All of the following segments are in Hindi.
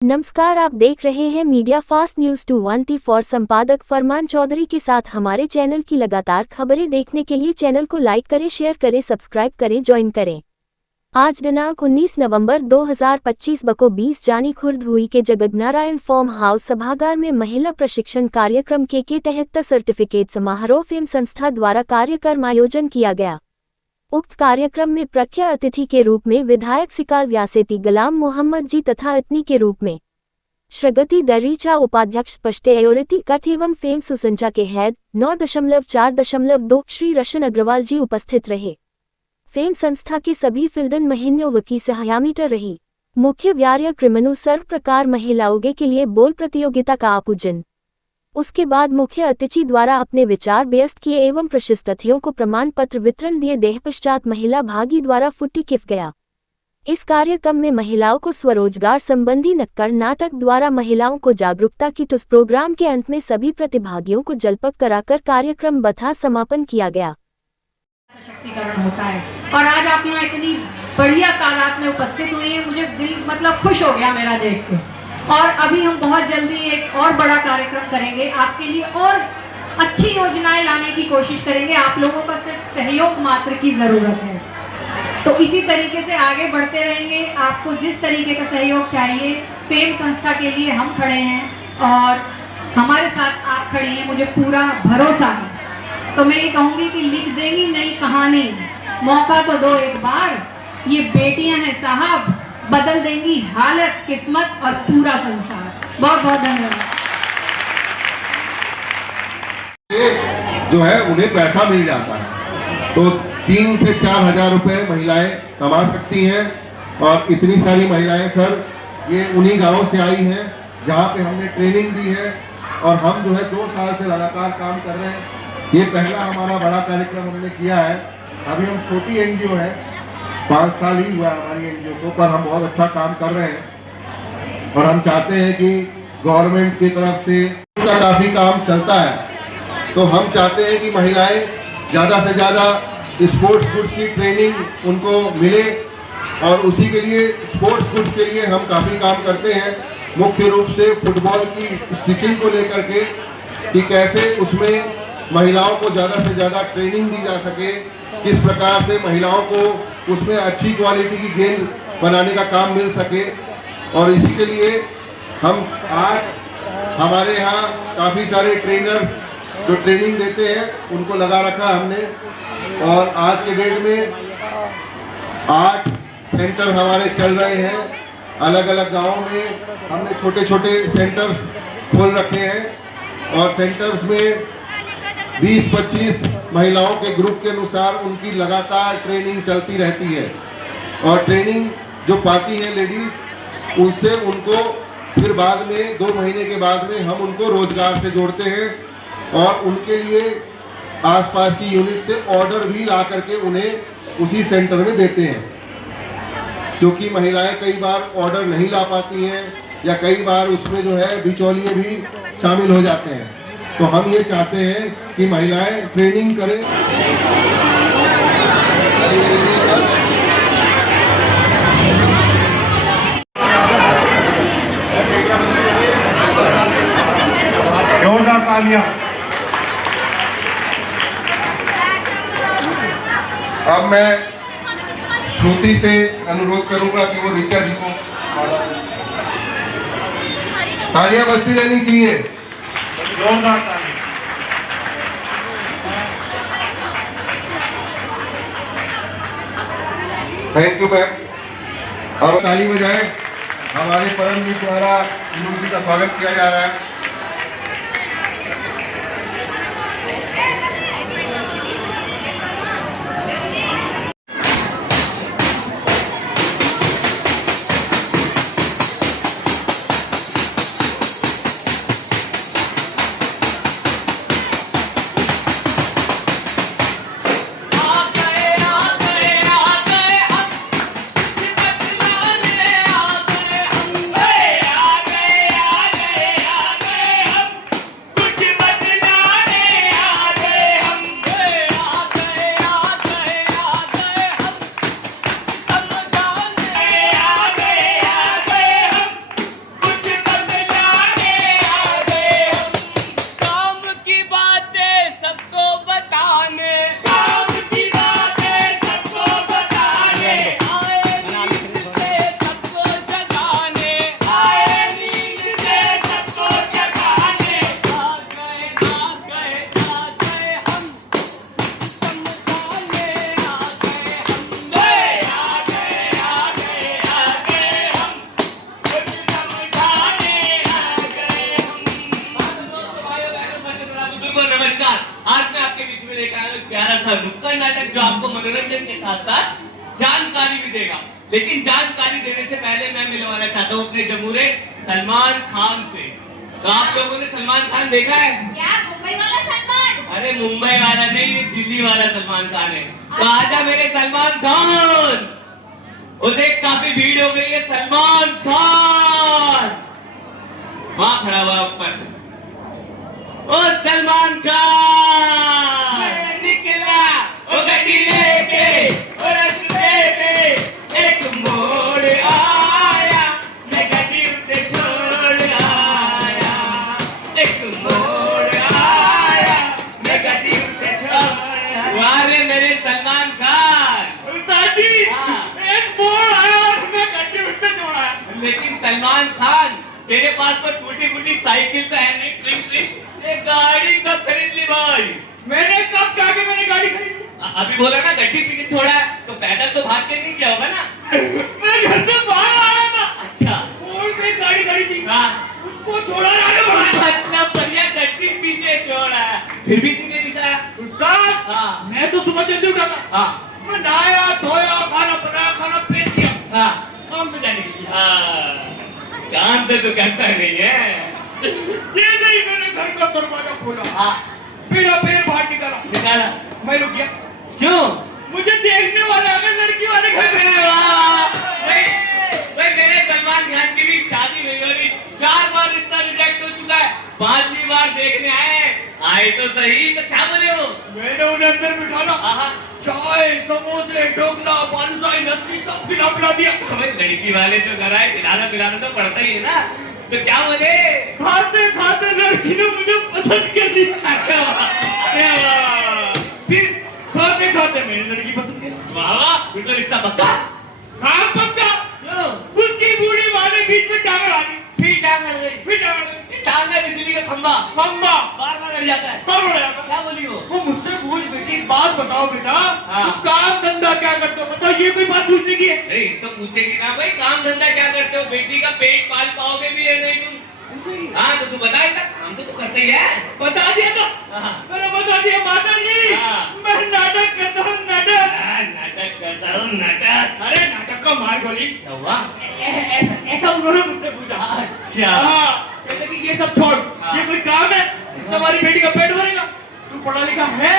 नमस्कार, आप देख रहे हैं मीडिया फास्ट न्यूज 24 संपादक फरमान चौधरी के साथ। हमारे चैनल की लगातार खबरें देखने के लिए चैनल को लाइक करें, शेयर करें, सब्सक्राइब करें, ज्वाइन करें। आज दिनांक 19 नवंबर 2025 बको 20 जानी खुर्द हुई के जगन्नारायण फार्म हाउस सभागार में महिला प्रशिक्षण कार्यक्रम के तहत सर्टिफिकेट समारोह फेम संस्था द्वारा कार्यक्रम आयोजन किया गया। उक्त कार्यक्रम में प्रख्य अतिथि के रूप में विधायक सिकाल व्यासेती गुलाम मोहम्मद जी तथा अतिथि के रूप में श्रगति दर्रीचा उपाध्यक्ष स्पष्ट अयोरिति कथ एवं फेम सुसंचा के हेड 9.4.2 श्री रशन अग्रवाल जी उपस्थित रहे। फेम संस्था के सभी फिल्डन महीनों की सहायमीटर रही। मुख्य व्यार्य क्रिमनु सर्व प्रकार महिलाओं के लिए बोल प्रतियोगिता का आयोजन। उसके बाद मुख्य अतिथि द्वारा अपने विचार व्यस्त किए एवं प्रशिक्षार्थियों को प्रमाण पत्र वितरण दिए। देह पश्चात महिला भागी द्वारा फुट्टी किफ गया। इस कार्यक्रम में महिलाओं को स्वरोजगार संबंधी नुक्कड़ नाटक द्वारा महिलाओं को जागरूकता की। उस प्रोग्राम के अंत में सभी प्रतिभागियों को जलपक कराकर कार्यक्रम बथा समापन किया गया। सशक्तिकरण होता है और आज आप यहाँ इतनी बढ़िया तादाद में उपस्थित हुई है, मुझे दिल खुश हो गया मेरा देख के। और अभी हम बहुत जल्दी एक और बड़ा कार्यक्रम करेंगे आपके लिए और अच्छी योजनाएं लाने की कोशिश करेंगे। आप लोगों का सिर्फ सहयोग मात्र की ज़रूरत है, तो इसी तरीके से आगे बढ़ते रहेंगे। आपको जिस तरीके का सहयोग चाहिए, फेम संस्था के लिए हम खड़े हैं और हमारे साथ आप खड़े हैं, मुझे पूरा भरोसा है। तो मैं ये कहूँगी कि लिख देंगी नई कहानी, मौका तो दो एक बार। ये बेटियां हैं साहब, बदल देंगी हालत, किस्मत और पूरा संसार। बहुत बहुत धन्यवाद। जो है उन्हें पैसा मिल जाता है, तो 3 से 4 हजार रुपए महिलाएं कमा सकती हैं। और इतनी सारी महिलाएं सर ये उन्हीं गांवों से आई हैं जहां पे हमने ट्रेनिंग दी है और हम जो है 2 साल से लगातार काम कर रहे हैं। ये पहला हमारा बड़ा कार्यक्रम हमने किया है। अभी हम छोटी एनजीओ है, 5 साल ही हुआ हमारी एनजीओ को, पर हम बहुत अच्छा काम कर रहे हैं और हम चाहते हैं कि गवर्नमेंट की तरफ से इसका काफ़ी काम चलता है। तो हम चाहते हैं कि महिलाएं ज़्यादा से ज़्यादा स्पोर्ट्स गुड्स की ट्रेनिंग उनको मिले और उसी के लिए स्पोर्ट्स गुड्स के लिए हम काफ़ी काम करते हैं। मुख्य रूप से फुटबॉल की स्टिचिंग को लेकर के कि कैसे उसमें महिलाओं को ज़्यादा से ज़्यादा ट्रेनिंग दी जा सके, किस प्रकार से महिलाओं को उसमें अच्छी क्वालिटी की गेंद बनाने का काम मिल सके। और इसी के लिए हम आज हमारे यहाँ काफ़ी सारे ट्रेनर्स जो ट्रेनिंग देते हैं उनको लगा रखा हमने। और आज के डेट में 8 सेंटर हमारे चल रहे हैं। अलग अलग गाँवों में हमने छोटे छोटे सेंटर्स खोल रखे हैं और सेंटर्स में 20-25 महिलाओं के ग्रुप के अनुसार उनकी लगातार ट्रेनिंग चलती रहती है। और ट्रेनिंग जो पाती है लेडीज, उससे उनको फिर बाद में 2 महीने के बाद में हम उनको रोजगार से जोड़ते हैं और उनके लिए आसपास की यूनिट से ऑर्डर भी ला करके उन्हें उसी सेंटर में देते हैं। क्योंकि महिलाएं कई बार ऑर्डर नहीं ला पाती हैं या कई बार उसमें जो है बिचौलिए भी शामिल हो जाते हैं। तो हम ये चाहते हैं कि महिलाएं ट्रेनिंग करें। जोरदार तालियां। अब मैं श्रुति से अनुरोध करूंगा कि वो ऋचा जी को तालियां बजती रहनी चाहिए। जोरदार तालियां। Thank you ma'am. अब ताली बजाएं। हमारे परम जी द्वारा जी का स्वागत किया जा रहा है। सा नुक्कड़ नाटक जो आपको मनोरंजन के साथ साथ जानकारी भी देगा। लेकिन जानकारी देने से पहले मैं मिलवाना चाहता हूँ अपने जमूरे सलमान खान से। तो आप लोगों ने सलमान खान देखा है क्या? मुंबई वाला सलमान? अरे मुंबई वाला नहीं, ये दिल्ली वाला सलमान खान है। तो आजा मेरे सलमान खान। वो देख काफी भीड़ हो गई है। सलमान खान वहां खड़ा हुआ ऊपर। ओ सलमान खान निकला ओ गड्डी लेके और रास्ते पे एक मोड़ आया, मैं गड्डी उसे छोड़ आया। एक मोड़ आया, मैं गड्डी उसे छोड़ आया। वारे मेरे सलमान खान। उस्ताद जी, हाँ। एक मोड़ आया और मैं गड्डी उससे छोड़ा। लेकिन सलमान खान तेरे पास तो टूटी फूटी साइकिल तो है नहीं, ये गाड़ी कब खरीद ली भाई? मैंने कब कहा कि मैंने गाड़ी खरीदी? अभी बोला ना गड्डी पीछे छोड़ा है, तो पैदल तो भाग के नहीं गया होगा ना? मैं घर से बाहर आया था। अच्छा। मोड़ पे गाड़ी खड़ी थी। हाँ। उसको छोड़ा आगे बढ़ा। मतलब बढ़िया गड्डी पीछे छोड़ा है, फिर भी तुझे दिखाया। उस्ताद, हाँ। मैं तो सुबह जल्दी उठा था। हाँ। मैं नहाया, धोया, खाना बनाया, खाना फेंक दिया। हाँ। काम पे जाने के लिए। हाँ। काम तो करता नहीं है। जैसे ही मैंने घर का दरवाजा खोला, हाँ। मेरा पैर बाहर निकाला। मैं रुक गया। क्यों? मुझे देखने वाले आ गए, लड़की वाले घर में। अरे वाह! भाई मेरे सलमान खान की भी शादी हुई होगी, 4 बार रिश्ता रिजेक्ट हो चुका है, 5वीं बार देखने आए तो सही। तो क्या बोले हो? मैंने उन्हें अंदर बिठाला, चाय, समोसे, ढोकला, बालूशाही, लस्सी सब पिला दिया। हमें लड़की वाले जो घर आए पिलाना तो पड़ता ही है ना। तो क्या बोले? खाते खाते लड़की ने मुझे पसंद कर ली। अरे वाह! फिर खाते खाते मैंने लड़की पसंद की। वाह, फिर तो रिश्ता पक्का। हाँ पक्का। क्यों? उसकी बूढ़ी माँ ने बीच में टांग अड़ा दी। फिर टांग अड़ गई। फिर टांग अड़ गई। टांग है बिजली का खंबा, खंबा बार अड़ जाता है। बार अड़ जाता है। क्या बोली वो मुझसे पूछ बेटी, बात बताओ बेटा, हाँ। तुम काम धंधा क्या करते हो? बताओ, ये कोई बात पूछने की है? नहीं तो पूछेगी ना भाई, काम धंधा क्या करते हो? बेटी का पेट पाल पाओगे भी या नहीं तुम? हाँ तो तू बता, इतना काम तो करते ही है। बता दिया था। हाँ। मैंने बता दिया माता जी। हाँ। मैं नाटक करता हूँ, नाटक। नाटक करता हूँ, नाटक। अरे नाटक का मार गोली। क्या हुआ? ऐसा उन्होंने मुझसे पूछा। अच्छा। हाँ, कहते कि ये सब छोड़, हाँ। ये कोई काम है? इससे हमारी बेटी का पेट भरेगा? तू पढ़ा लिखा है?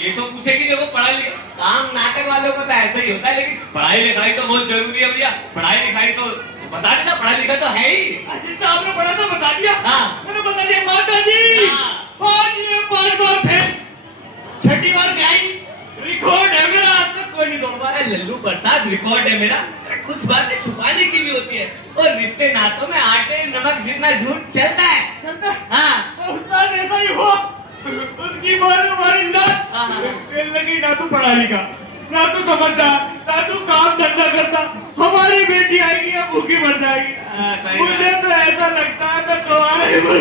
ये तो पूछेगी, देखो पढ़ाई लिखा काम नाटक वालों का तो ऐसा ही होता है, लेकिन पढ़ाई लिखाई तो बहुत जरूरी है भैया। पढ़ाई लिखाई तो बता देना, पढ़ाई लिखा तो है ही। जितना आपने पढ़ा था बता दिया। हाँ। मैंने बता दिया माता जी। हाँ। 5 बार थे, 6ठी बार गई। रिकॉर्ड है मेरा, आज तक कोई नहीं तोड़ पाया। अरे लल्लू प्रसाद, रिकॉर्ड है मेरा। कुछ बातें छुपाने की भी होती है, और रिश्ते नातों में आटे नमक जितना झूठ चलता है। चलता? हाँ। उस्ताद ऐसा ही हुआ। उसकी माँ ने हमारी लात कहने लगी, ना तू पढ़ा लिखा, ना तू समझदार, ना तू काम धंधा करता, हमारी बेटी आएगी या भूखी मर जाएगी। मुझे तो ऐसा लगता है मैं कवारा ही बन।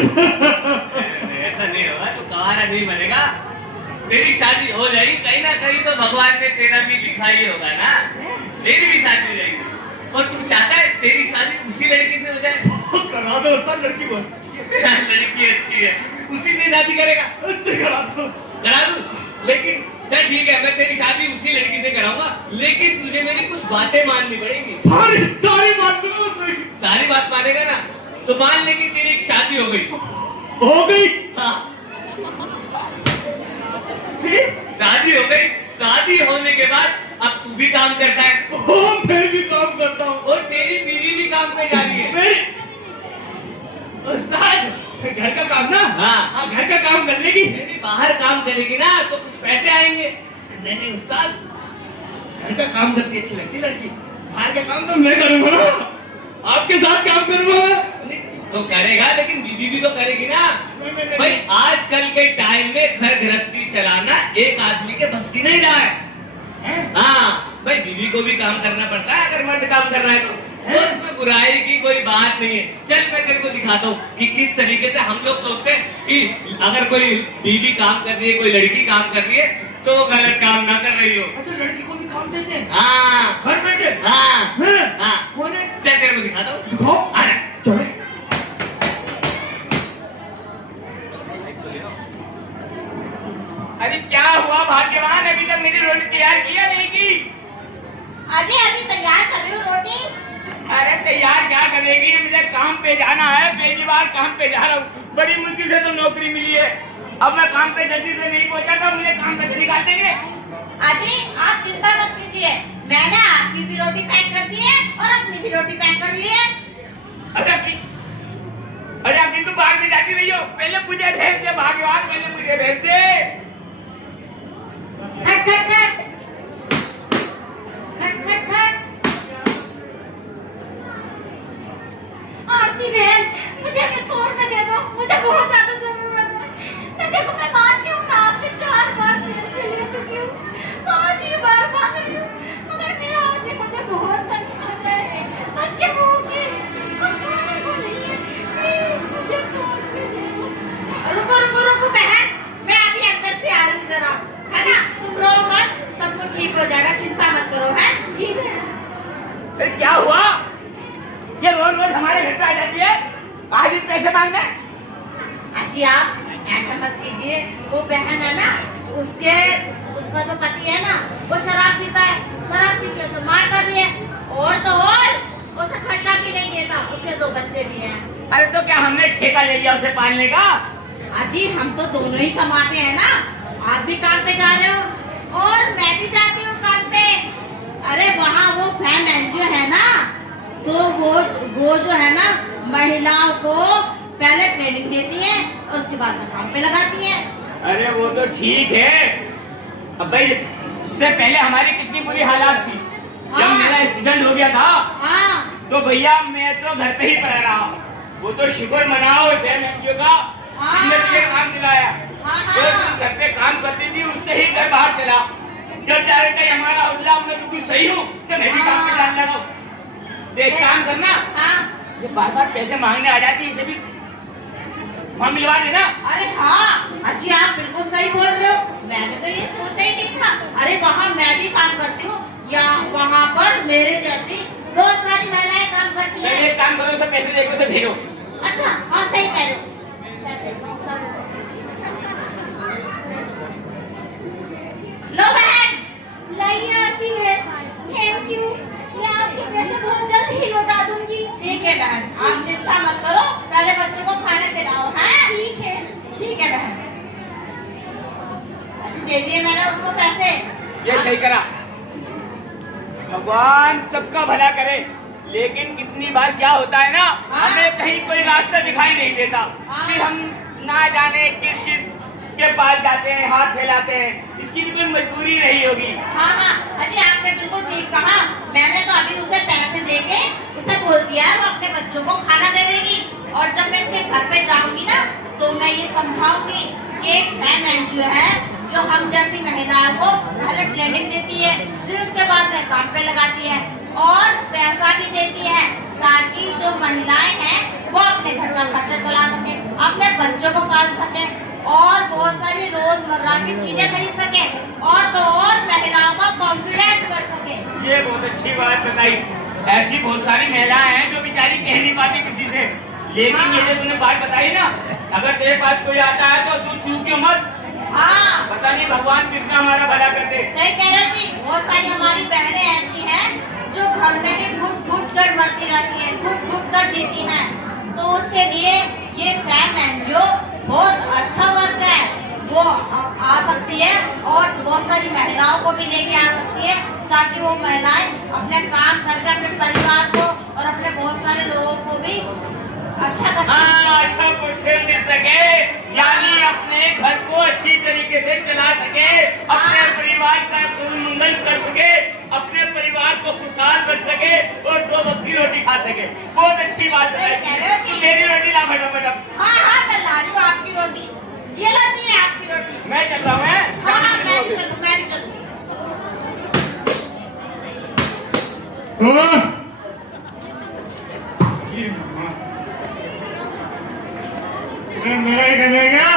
ऐसा नहीं होगा, तू कवारा नहीं बनेगा, तेरी शादी हो जाएगी। कहीं ना कहीं तो भगवान ने तेरा भी लिखा ही होगा ना, तेरी भी शादी हो जाएगी। और तू चाहता है तेरी शादी उसी लड़की से हो जाए? करा दो उस्ताद, लड़की बहुत अच्छी है। लड़की अच्छी है, उसी से शादी करेगा? उससे करा दो। करा दूं, लेकिन चल ठीक है, मैं तेरी शादी उसी लड़की से कराऊंगा, लेकिन तुझे मेरी कुछ बातें माननी पड़ेगी। सारी बात सुनो उसने। सारी बात मानेगा ना? तो मान ले कि तेरी एक शादी हो गई। हो गई? हाँ। फिर? शादी हो गई, शादी होने के बाद अब तू भी काम करता है, मैं भी काम करता हूँ, और तेरी बीवी भी काम पे जा रही है। मेरी उस्ताद घर का काम ना। हाँ। घर का काम कर लेगी। तेरी बाहर काम करेगी ना तो कुछ पैसे आएंगे। नहीं उस्ताद, घर का काम करती अच्छी लगती लड़की, बाहर का काम तो मैं करूंगा ना, आपके साथ काम करूंगा मैं। तो करेगा, लेकिन बीवी भी तो करेगी ना। नहीं। भाई आजकल के टाइम में घर गृहस्थी चलाना एक आदमी के बस की नहीं रहा है। हाँ भाई, बीवी को भी काम करना पड़ता है अगर मर्द काम कर रहा है तो इसमें बुराई की कोई बात नहीं है। चल मैं तेरे को दिखाता हूँ कि किस तरीके से हम लोग सोचते हैं कि अगर कोई बीवी काम कर रही है, कोई लड़की काम कर रही है, तो वो गलत काम ना कर रही हो। अच्छा, लड़की को भी काम देते हैं? हाँ। घर बैठे? हाँ। हाँ। कौन है? चल तेरे को दिखाता हूँ। दिखाओ। चलो। अरे क्या हुआ भाग्यवान, अभी तक पे जाना है, पहली बार काम पे जा रहा हूँ, बड़ी मुश्किल से तो नौकरी मिली है। अब मैं काम पे जल्दी से नहीं पहुंचा तो मुझे काम पे से निकाल देंगे। अजी आप चिंता मत कीजिए, मैंने आपकी भी रोटी पैक कर दी है और अपनी भी रोटी पैक कर ली है। अरे अपनी तो बाहर में जाती रही हो, पहले मुझे भेज दे भाग्यवान, पहले मुझे भेज दे। खट खट खट खट खट खट। आरती बहन, मुझे 100 रुपए दे दो, मुझे बहुत ज्यादा जरूरत है। मैं देखो, मैं मानती हूँ, मैं आपसे 4 बार पैसे ले चुकी हूँ, 5वीं बार मांग रही हूँ, मगर मेरा आदमी मुझे बहुत तंग आता है। बच्चे भूखे, कुछ खाने को नहीं है, प्लीज मुझे 100 रुपए दे दो। रुको रुको रुको बहन, मैं अभी अंदर से आ रही हूँ जरा, है ना? तुम रो मत, सब कुछ ठीक हो जाएगा, चिंता मत करो, है? ठीक है। अरे क्या हुआ? ये रोज रोज हमारे घर पे आ जाती है, आज ही पैसे मांगने। अजी आप ऐसा मत कीजिए, वो बहन है ना, उसका जो पति है ना, वो शराब पीता है, शराब पी के उसे मारता भी है, और तो और उसे खर्चा भी नहीं देता, उसके 2 बच्चे भी हैं। अरे तो क्या हमने ठेका ले लिया उसे पालने का? अजी हम तो दोनों ही कमाते हैं ना, आप भी काम पे जा रहे हो और मैं भी जाती हूँ काम पे। अरे वहाँ वो फैम एनजीओ है ना, तो वो जो है ना, महिलाओं को पहले ट्रेनिंग देती है और उसके बाद में काम पे लगाती है। अरे वो तो ठीक है, अब भाई उससे पहले हमारी कितनी बुरी हालात थी। जब हाँ। मेरा एक्सीडेंट हो गया था, हाँ तो भैया मैं तो घर पे ही पड़ा रहा। वो तो शुक्र मनाओ फैम एनजीओ का, हाँ। जिसने मुझे काम दिलाया। हाँ, तो हाँ। घर पे काम करती थी, उससे ही घर बाहर चला। जब जाए कहीं हमारा अल्लाह मैं बिल्कुल सही हूँ तो मैं भी काम पे जाने लगा। देख काम करना, हाँ। ये बार बार पैसे मांगने आ जाती है, इसे भी वहाँ मिलवा देना। अरे हाँ अजी आप बिल्कुल सही बोल रहे हो, मैंने तो ये सोचा ही नहीं था। अरे वहाँ मैं भी काम करती हूँ, या वहाँ पर मेरे जैसी बहुत सारी महिलाएं काम करती तो हैं। एक काम करो, सब पैसे देखो तो भेजो। अच्छा हाँ सही कह रहे हो, पैसे लो बहन, लाइए आती है, थैंक यू, मैं आपके पैसे बहुत जल्द ही लौटा दूंगी। ठीक है बहन, आप चिंता मत करो, पहले बच्चों को खाने खिलाओ। हैं ठीक है बहन। अच्छा दे दिए मैंने उसको पैसे। ये सही करा, भगवान सबका भला करे। लेकिन कितनी बार क्या होता है ना, हमें कहीं कोई रास्ता दिखाई नहीं देता, फिर हम ना जाने किस किस के पास जाते हैं, हाथ फैलाते हैं। इसकी भी कोई मजबूरी नहीं होगी। हाँ अजी आपने बिल्कुल ठीक कहा, मैंने तो अभी उसे पैसे देके उसे बोल दिया है वो अपने बच्चों को खाना दे देगी, और जब मैं इसके घर पे जाऊंगी ना, तो मैं ये समझाऊंगी कि एक फैम एनजीओ है जो हम जैसी महिलाओं को पहले ट्रेनिंग देती है, फिर उसके बाद में काम पे लगाती है और पैसा भी देती है, ताकि जो महिलाएं हैं वो अपने घर का खर्चा चला सके, अपने बच्चों को पाल सके और बहुत सारी रोजमर्रा की चीजें खरीद सके, और तो और महिलाओं का कॉन्फिडेंस बढ़ सके। ये बहुत अच्छी बात बताई। ऐसी बहुत सारी महिलाएं हैं जो बेचारी कह नहीं पाती किसी से, लेकिन ये जो तूने बात बताई ना, अगर तेरे पास कोई आता है तो तू चूक मत। हाँ पता नहीं भगवान कितना हमारा भला करते। सही कह रहे हो जी, बहुत सारी हमारी बहनें ऐसी हैं जो घर में ही घुट घुट कर मरती रहती हैं, घुट घुट कर जीती हैं, तो उसके लिए ये फैम एनजीओ बहुत अच्छा वर्क है। वो आ सकती है और बहुत सारी महिलाओं को भी लेके आ सकती है, ताकि वो महिलाएं अपने काम करके अपने परिवार को और अपने बहुत सारे लोगों को भी अच्छा कर अच्छा पोषण मिल सके, यानी अपने घर को अच्छी तरीके से चला सके, अपने परिवार का मंगल कर सके, अपने परिवार को खुशहाल कर सके और 2 वक्त की रोटी खा सके। बहुत अच्छी बात है। मेरी रोटी ला फटाफट। हाँ मैं ला रही हूँ आपकी रोटी, ये लो जी आपकी रोटी। मैं चल रहा हूँ। हाँ मैं भी चलूँ। मेरा ही करने गया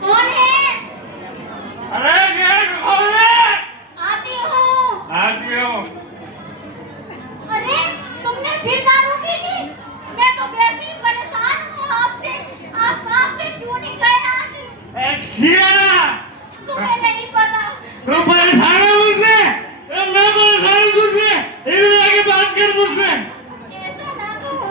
कौन है? अरे आती हूँ। अरे तुमने फिर दारू पी ली? मैं तो वैसे ही परेशान हूँ आपसे, आप काम पे क्यों नहीं गए आज? तो परेशान है मुझसे, मैं परेशान हूँ तुझसे, इधर आके बात कर मुझसे। ऐसा ना कहो,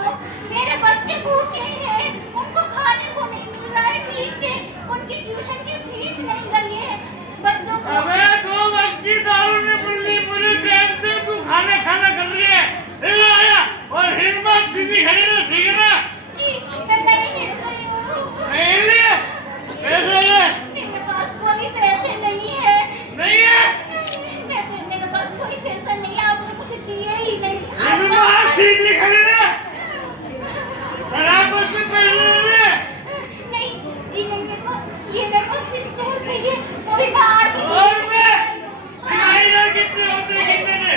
मेरे बच्चे भूखे हैं, उनको खाने को नहीं मिल रहा है ठीक से, उनकी ट्यूशन की फीस नहीं गई है, बच्चों को। अबे 2 वक्त की दारू ने मुल्ली मुझे टाइम से तू खाना कर रही है, इधर आया और हिम्मत सीधी खड़ी है, ठीक है ना? जी, मैं नहीं हिल रही हूँ। नहीं ले, पैसे ले। मेरे पास कोई पैसे नहीं है। नहीं है? मेरे पास कोई पैसा नहीं है, आपने मुझे दिए ही नहीं। हिम्मत सीधी खड़ी है, शराब से पैसे ले। नहीं जी, नहीं मेरे पास सिर्फ 100 रुपए है, वो भी बाहर की। और मैं दिखाई ना कितने होते हैं कितने ने?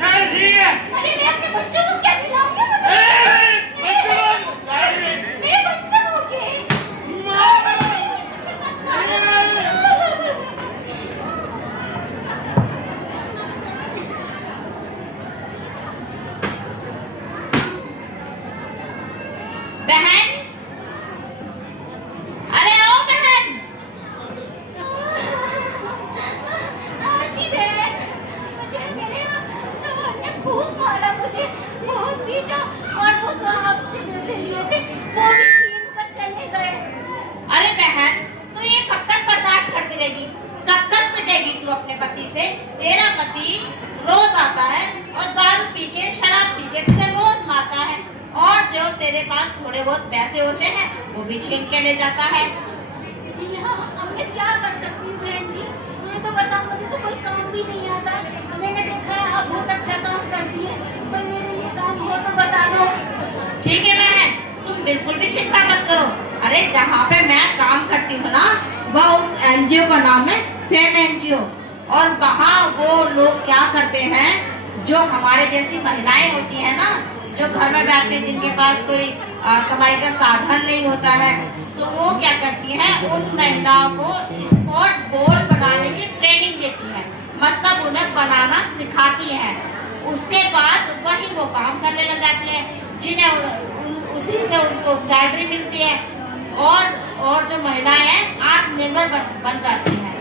चल ठीक है। अरे मैं अपने बच्चों को क्या खिलाऊंगी? मेरे बच्चे भूखे। बहन, अरे आओ बहन। आंटी बहन, मुझे मेरे शौहर ने खूब मारा, मुझे बहुत पीटा, और वो तो आपसे पैसे लिए थे वो भी छीन कर चले गए। अरे बहन, तू ये कब तक बर्दाश्त करती रहेगी? कब तक पिटेगी तू अपने पति से? तेरा पति रोज आता है और दारू पी के, शराब पी के तुझे रोज मारता है, और जो तेरे पास थोड़े बहुत पैसे होते हैं वो भी छीन के ले जाता है। जी हाँ, अब मैं क्या कर सकती हूँ बहन जी? ये तो बताओ, मुझे तो कोई काम भी नहीं आता। मैंने देखा है आप बहुत अच्छा काम करती है, कोई मेरे लिए काम हो तो बता दो। ठीक है बहन, तुम बिल्कुल भी चिंता मत करो। अरे जहाँ पे मैं काम करती हूँ ना, वह उस एनजीओ का नाम है फेम एनजीओ, और वहाँ वो लोग क्या करते हैं, जो हमारे जैसी महिलाएं होती है ना, जो घर में बैठते हैं, जिनके पास कोई कमाई का साधन नहीं होता है, तो वो क्या करती हैं, उन महिलाओं को स्पॉट बॉल बनाने की ट्रेनिंग देती है, मतलब उन्हें बनाना सिखाती है। उसके बाद वही वो काम करने लग जाती है, जिन्हें उसी से उनको सैलरी मिलती है, और जो महिलाएं हैं आत्मनिर्भर बन जाती हैं।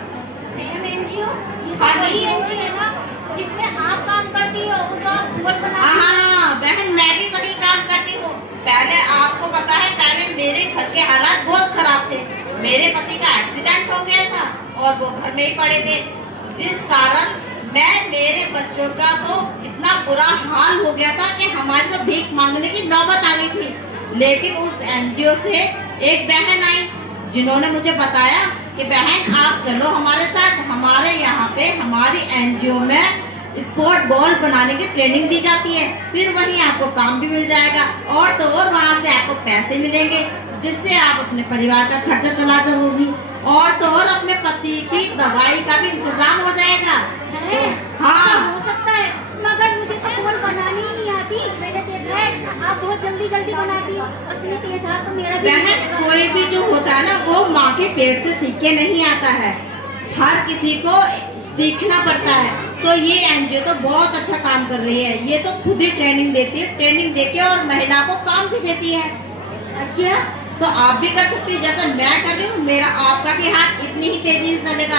फेम एनजीओ, ये हाँ तो जी। वही एनजीओ है ना जिसमें आप काम करती हो, उसका बोल बना। हाँ बहन, मैं भी वही काम करती हूँ। पहले आपको पता है, पहले मेरे घर के हालात बहुत खराब थे। मेरे पति का एक्सीडेंट हो गया था और वो घर में ही पड़े थे, जिस कारण मेरे बच्चों का तो इतना बुरा हाल हो गया था कि हमारी तो भीख मांगने की नौबत आ गई थी। लेकिन उस एनजीओ से एक बहन आई, जिन्होंने मुझे बताया कि बहन आप चलो हमारे साथ, हमारे यहाँ पे हमारी एनजीओ में स्पोर्ट बॉल बनाने की ट्रेनिंग दी जाती है, फिर वहीं आपको काम भी मिल जाएगा, और तो और वहाँ से आपको पैसे मिलेंगे, जिससे आप अपने परिवार का खर्चा चला जाओगी, और तो और अपने पति की दवाई का भी इंतजाम हो जाएगा। है? हाँ। ऐसा हो सकता है, मगर मुझे तो बॉल बनानी ही नहीं आती। मैंने देखा है आप बहुत जल्दी बनाती हो, इतनी तेज हाथ तो मेरा भी नहीं बहन, चलेगा। कोई भी जो होता है ना, वो माँ के पेट से सीख के नहीं आता है, हर किसी को सीखना पड़ता है। तो ये एनजीओ तो बहुत अच्छा काम कर रही है, ये तो खुद ही ट्रेनिंग देती है, ट्रेनिंग देके और महिला को काम भी देती है। अच्छा, तो आप भी कर सकती हो, जैसे मैं कर रही हूँ, मेरा आपका भी हाथ इतनी ही तेजी से चलेगा।